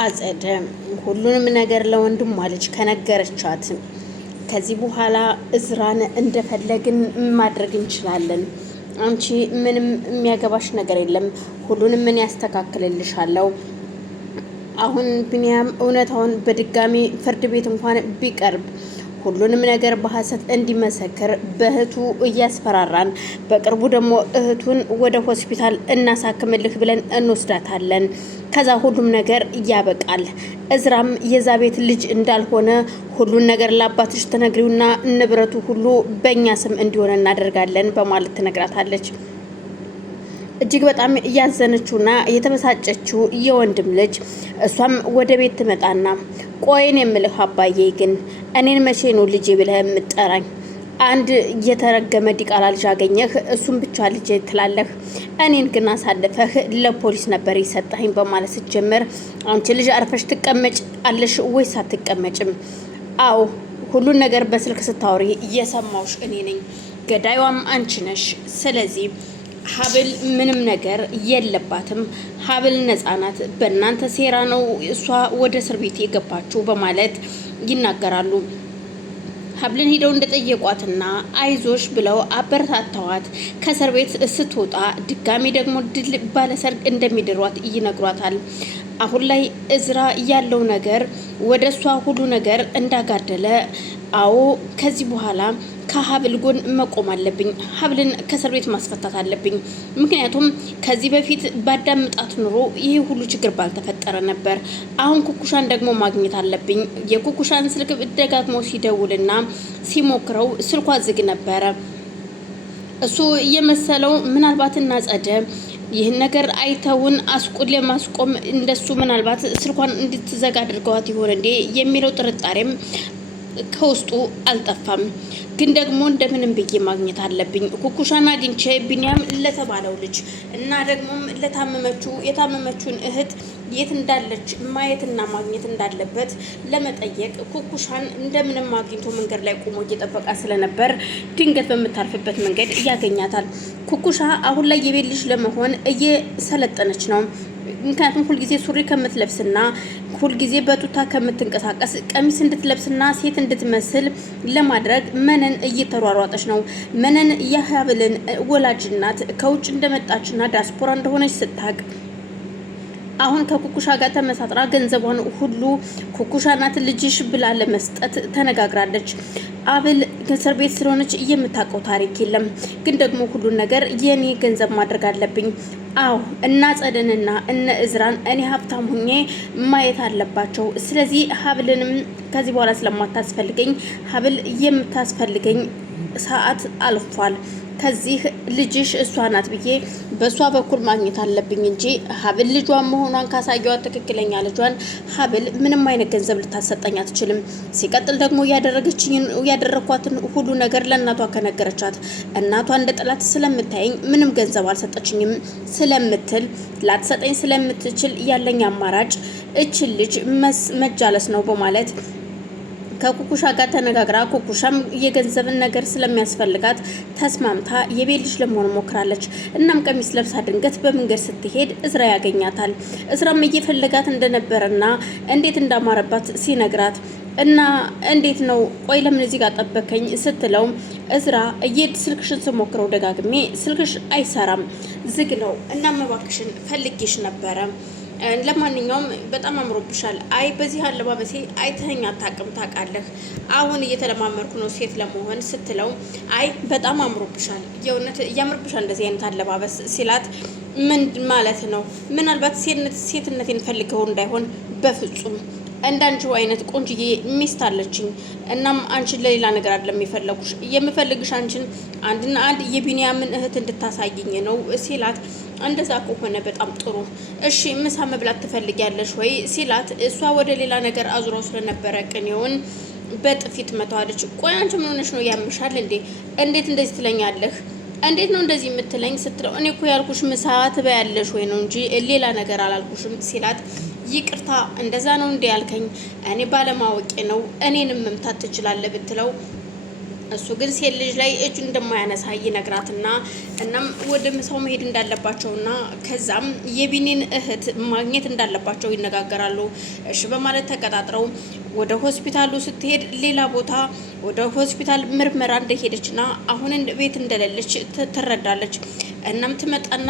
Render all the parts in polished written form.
አጸደ ሁሉንም ነገር ለወንድሟ ልጅ ከነገረቻት ከዚህ በኋላ እዝራን እንደፈለግን ማድረግ እንችላለን። አንቺ ምንም የሚያገባሽ ነገር የለም። ሁሉንም ምን ያስተካክልልሻለሁ። አሁን ቢኒያም እውነታውን በድጋሚ ፍርድ ቤት እንኳን ቢቀርብ ሁሉንም ነገር በሐሰት እንዲመሰክር በእህቱ እያስፈራራን፣ በቅርቡ ደግሞ እህቱን ወደ ሆስፒታል እናሳክምልህ ብለን እንወስዳታለን። ከዛ ሁሉም ነገር ያበቃል። እዝራም የዛ ቤት ልጅ እንዳልሆነ ሁሉን ነገር ለአባትሽ ተነግሪውና ንብረቱ ሁሉ በእኛ ስም እንዲሆን እናደርጋለን በማለት ትነግራታለች። እጅግ በጣም እያዘነችውና የተበሳጨችው የወንድም ልጅ እሷም ወደ ቤት ትመጣና ቆይን የምልህ አባዬ ግን እኔን መቼ ነው ልጄ ብለህ የምጠራኝ? አንድ የተረገመ ዲቃላ ልጅ አገኘህ፣ እሱም ብቻ ልጄ ትላለህ። እኔን ግን አሳልፈህ ለፖሊስ ነበር ይሰጠኝ በማለት ስትጀምር፣ አንቺ ልጅ አርፈሽ ትቀመጭ አለሽ ወይስ አትቀመጭም? አዎ ሁሉን ነገር በስልክ ስታወሪ እየሰማውሽ እኔ ነኝ፣ ገዳይዋም አንቺ ነሽ። ስለዚህ ሀብል ምንም ነገር የለባትም። ሀብል ነፃ ናት። በእናንተ ሴራ ነው እሷ ወደ እስር ቤት የገባችው በማለት ይናገራሉ። ሀብልን ሄደው እንደጠየቋትና አይዞሽ ብለው አበረታተዋት ከእስር ቤት ስትወጣ ድጋሚ ደግሞ ድል ባለሰርግ እንደሚድሯት ይነግሯታል። አሁን ላይ እዝራ ያለው ነገር ወደ እሷ ሁሉ ነገር እንዳጋደለ፣ አዎ ከዚህ በኋላ ከሀብል ጎን መቆም አለብኝ። ሀብልን ከእስር ቤት ማስፈታት አለብኝ። ምክንያቱም ከዚህ በፊት ባዳምጣት ኑሮ ይሄ ሁሉ ችግር ባልተፈጠረ ነበር። አሁን ኩኩሻን ደግሞ ማግኘት አለብኝ። የኩኩሻን ስልክ ደጋግሞ ሲደውልና ሲሞክረው ስልኳ ዝግ ነበረ። እሱ የመሰለው ምናልባት እናጸደ ይህን ነገር አይተውን አስቁል ለማስቆም እንደሱ ምናልባት ስልኳን እንድትዘጋ አድርገዋት ይሆን እንዴ የሚለው ጥርጣሬም ከውስጡ አልጠፋም። ግን ደግሞ እንደምንም ብዬ ማግኘት አለብኝ። ኩኩሻን አግኝቼ ቢኒያም ለተባለው ልጅ እና ደግሞም የታመመችውን እህት የት እንዳለች ማየትና ማግኘት እንዳለበት ለመጠየቅ ኩኩሻን እንደምንም አግኝቶ መንገድ ላይ ቆሞ እየጠበቃ ስለነበር ድንገት በምታልፍበት መንገድ ያገኛታል። ኩኩሻ አሁን ላይ የቤት ልጅ ለመሆን እየሰለጠነች ነው። ምክንያቱም ሁልጊዜ ሱሪ ከምትለብስና ሁልጊዜ በጡታ ከምትንቀሳቀስ ቀሚስ እንድትለብስና ሴት እንድትመስል ለማድረግ መነን እየተሯሯጠች ነው። መነን የሀብልን ወላጅ እናት ከውጭ እንደመጣችና ዳስፖራ እንደሆነች ስታቅ አሁን ከኩኩሻ ጋር ተመሳጥራ ገንዘቧን ሁሉ ኩኩሻ ናት ልጅሽ ብላ ለመስጠት ተነጋግራለች። አብል ከእስር ቤት ስለሆነች የምታውቀው ታሪክ የለም። ግን ደግሞ ሁሉን ነገር የኔ ገንዘብ ማድረግ አለብኝ። አዎ እና ጸደንና እነ እዝራን እኔ ሀብታም ሁኜ ማየት አለባቸው። ስለዚህ ሀብልንም ከዚህ በኋላ ስለማታስፈልገኝ ሀብል የምታስፈልገኝ ሰዓት አልፏል። ከዚህ ልጅሽ እሷ ናት ብዬ በእሷ በኩል ማግኘት አለብኝ እንጂ ሀብል ልጇን መሆኗን ካሳየዋት ትክክለኛ ልጇን ሀብል ምንም አይነት ገንዘብ ልታሰጠኝ አትችልም። ሲቀጥል ደግሞ ያደረኳትን ሁሉ ነገር ለእናቷ ከነገረቻት እናቷ እንደ ጠላት ስለምታየኝ ምንም ገንዘብ አልሰጠችኝም ስለምትል ላትሰጠኝ ስለምትችል ያለኝ አማራጭ እችን ልጅ መጃለስ ነው በማለት ከኩኩሻ ጋር ተነጋግራ ኩኩሻም የገንዘብን ነገር ስለሚያስፈልጋት ተስማምታ የቤት ልጅ ለመሆን ሞክራለች። እናም ቀሚስ ለብሳ ድንገት በመንገድ ስትሄድ እዝራ ያገኛታል። እዝራም እየፈለጋት እንደነበረና እንዴት እንዳማረባት ሲነግራት እና እንዴት ነው ቆይ ለምን እዚህ ጋር ጠበከኝ ስትለው እዝራ ስልክሽን ስሞክረው ደጋግሜ ስልክሽ አይሰራም ዝግ ነው እና መባክሽን ፈልጌሽ ነበረ። ለማንኛውም በጣም አምሮብሻል። አይ በዚህ አለባበሴ አይተኸኝ አታውቅም ታውቃለህ። አሁን እየተለማመርኩ ነው ሴት ለመሆን ስትለው አይ በጣም አምሮብሻል፣ የእውነት እያምርብሻል እንደዚህ አይነት አለባበስ ሲላት ምን ማለት ነው? ምናልባት ሴትነቴን ፈልገው እንዳይሆን በፍጹም እንዳንቺው አይነት ቆንጅዬ ሚስት አለችኝ። እናም አንቺን ለሌላ ነገር አይደለም የምፈልግሽ አንቺን አንድና አንድ የቢኒያምን እህት እንድታሳይኝ ነው ሲላት እንደዛ ከሆነ በጣም ጥሩ እሺ፣ ምሳ መብላት ትፈልጊያለሽ ወይ ሲላት እሷ ወደ ሌላ ነገር አዙሮ ስለነበረ ቅኔውን በጥፊት መታዋለች። ቆይ አንቺ ምን ሆነሽ ነው? ያምሻል እንዴ? እንዴት እንደዚህ ትለኛለህ? እንዴት ነው እንደዚህ የምትለኝ ስትለው እኔ እኮ ያልኩሽ ምሳ ትበያለሽ ወይ ነው እንጂ ሌላ ነገር አላልኩሽም ሲላት ይቅርታ እንደዛ ነው እንዴ ያልከኝ? እኔ ባለማወቄ ነው፣ እኔንም መምታት ትችላለህ ብትለው እሱ ግን ሴት ልጅ ላይ እጁ እንደማያነሳ ይነግራትና እናም ወደ ምሳው መሄድ እንዳለባቸውና ከዛም የቢኒን እህት ማግኘት እንዳለባቸው ይነጋገራሉ። እሺ በማለት ተቀጣጥረው ወደ ሆስፒታሉ ስትሄድ ሌላ ቦታ ወደ ሆስፒታል ምርመራ እንደሄደችና አሁን ቤት እንደሌለች ትረዳለች። እናም ትመጣና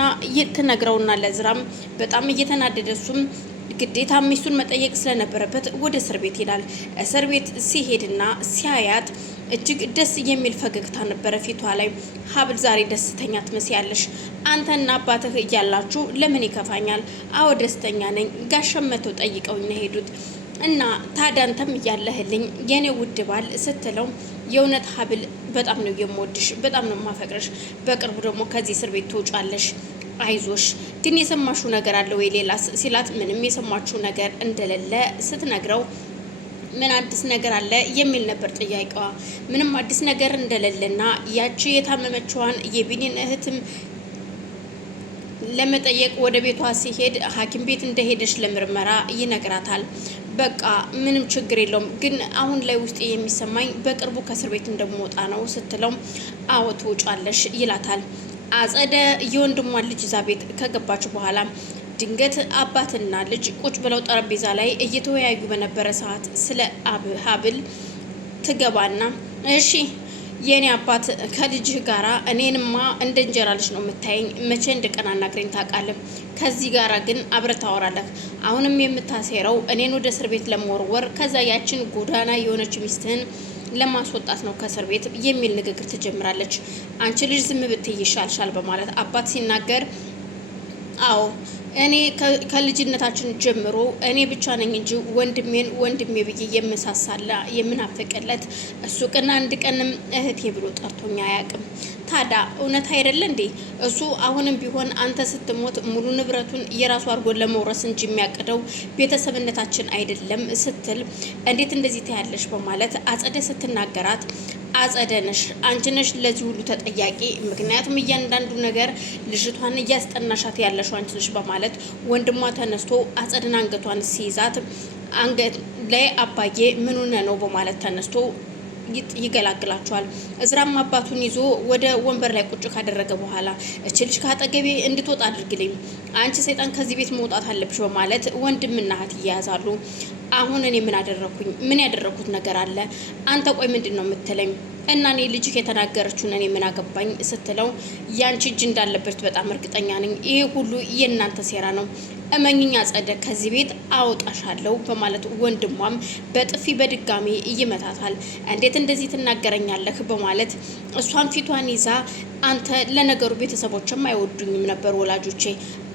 ትነግረውና ለዝራም በጣም እየተናደደ እሱም ግዴታ ሚስቱን መጠየቅ ስለነበረበት ወደ እስር ቤት ይሄዳል። እስር ቤት ሲሄድና ሲያያት እጅግ ደስ የሚል ፈገግታ ነበረ ፊቷ ላይ። ሀብል ዛሬ ደስተኛ ትመስያለሽ። አንተና አባትህ እያላችሁ ለምን ይከፋኛል? አዎ ደስተኛ ነኝ። ጋሻም መተው ጠይቀውኝ ነው ሄዱት እና ታዲያ አንተም እያለህልኝ የኔ ውድ ባል ስትለው የእውነት ሀብል በጣም ነው የምወድሽ፣ በጣም ነው የማፈቅርሽ። በቅርቡ ደግሞ ከዚህ እስር ቤት ትወጫለሽ። አይዞሽ። ግን የሰማሽው ነገር አለ ወይ ሌላስ ሲላት ምንም የሰማችው ነገር እንደሌለ ስትነግረው ምን አዲስ ነገር አለ የሚል ነበር ጥያቄዋ። ምንም አዲስ ነገር እንደሌለና ያቺ የታመመችዋን የቢኒን እህትም ለመጠየቅ ወደ ቤቷ ሲሄድ ሐኪም ቤት እንደሄደች ለምርመራ ይነግራታል። በቃ ምንም ችግር የለውም፣ ግን አሁን ላይ ውስጤ የሚሰማኝ በቅርቡ ከእስር ቤት እንደምወጣ ነው ስትለው አዎ ትወጫለሽ ይላታል። አጸደ የወንድሟን ልጅ ይዛ ቤት ከገባች በኋላ ድንገት አባትና ልጅ ቁጭ ብለው ጠረጴዛ ላይ እየተወያዩ በነበረ ሰዓት ስለ ሀብል ትገባና እሺ የኔ አባት ከልጅህ ጋራ እኔንማ እንደ እንጀራ ልጅ ነው የምታየኝ። መቼ እንደቀናናግረኝ ታውቃለህ? ከዚህ ጋራ ግን አብረህ ታወራለህ። አሁንም የምታሴረው እኔን ወደ እስር ቤት ለመወርወር ከዛ ያችን ጎዳና የሆነች ሚስትህን ለማስወጣት ነው ከእስር ቤት የሚል ንግግር ትጀምራለች። አንቺ ልጅ ዝም ብትይ ይሻልሻል በማለት አባት ሲናገር አዎ እኔ ከልጅነታችን ጀምሮ እኔ ብቻ ነኝ እንጂ ወንድሜን ወንድሜ ብዬ የምሳሳላ የምናፍቅለት እሱ ቀን አንድ ቀንም እህቴ ብሎ ጠርቶኛ አያውቅም። ታዲያ እውነት አይደለ እንዴ? እሱ አሁንም ቢሆን አንተ ስትሞት ሙሉ ንብረቱን የራሱ አድርጎ ለመውረስ እንጂ የሚያቅደው ቤተሰብነታችን አይደለም ስትል እንዴት እንደዚህ ታያለሽ በማለት አጸደ ስትናገራት አጸደ ነሽ አንቺ ነሽ ለዚህ ሁሉ ተጠያቂ፣ ምክንያቱም እያንዳንዱ ነገር ልጅቷን እያስጠናሻት ያለሽው አንቺ ነሽ በማለት ወንድሟ ተነስቶ አጸደን አንገቷን ሲይዛት አንገት ላይ አባዬ ምን ሆነ ነው በማለት ተነስቶ ይገላግላቸዋል። እዝራም አባቱን ይዞ ወደ ወንበር ላይ ቁጭ ካደረገ በኋላ እች ልጅ ካጠገቤ እንድትወጣ አድርግልኝ፣ አንቺ ሰይጣን ከዚህ ቤት መውጣት አለብሽ በማለት ወንድምና እህት ይያዛሉ። አሁን እኔ ምን አደረኩኝ? ምን ያደረኩት ነገር አለ? አንተ ቆይ ምንድን ነው የምትለኝ? እና እኔ ልጅህ የተናገረችውን እኔ ምን አገባኝ ስትለው ያንቺ እጅ እንዳለበት በጣም እርግጠኛ ነኝ። ይሄ ሁሉ የእናንተ ሴራ ነው። እመኝኝ አጸደ ከዚህ ቤት አወጣሻለሁ በማለት ወንድሟም በጥፊ በድጋሚ ይመታታል። እንዴት እንደዚህ ትናገረኛለህ በማለት እሷን ፊቷን ይዛ አንተ ለነገሩ ቤተሰቦችም አይወዱኝም ነበር ወላጆቼ፣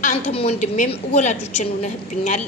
አንተም ወንድሜም ወላጆችን ሆነህብኛል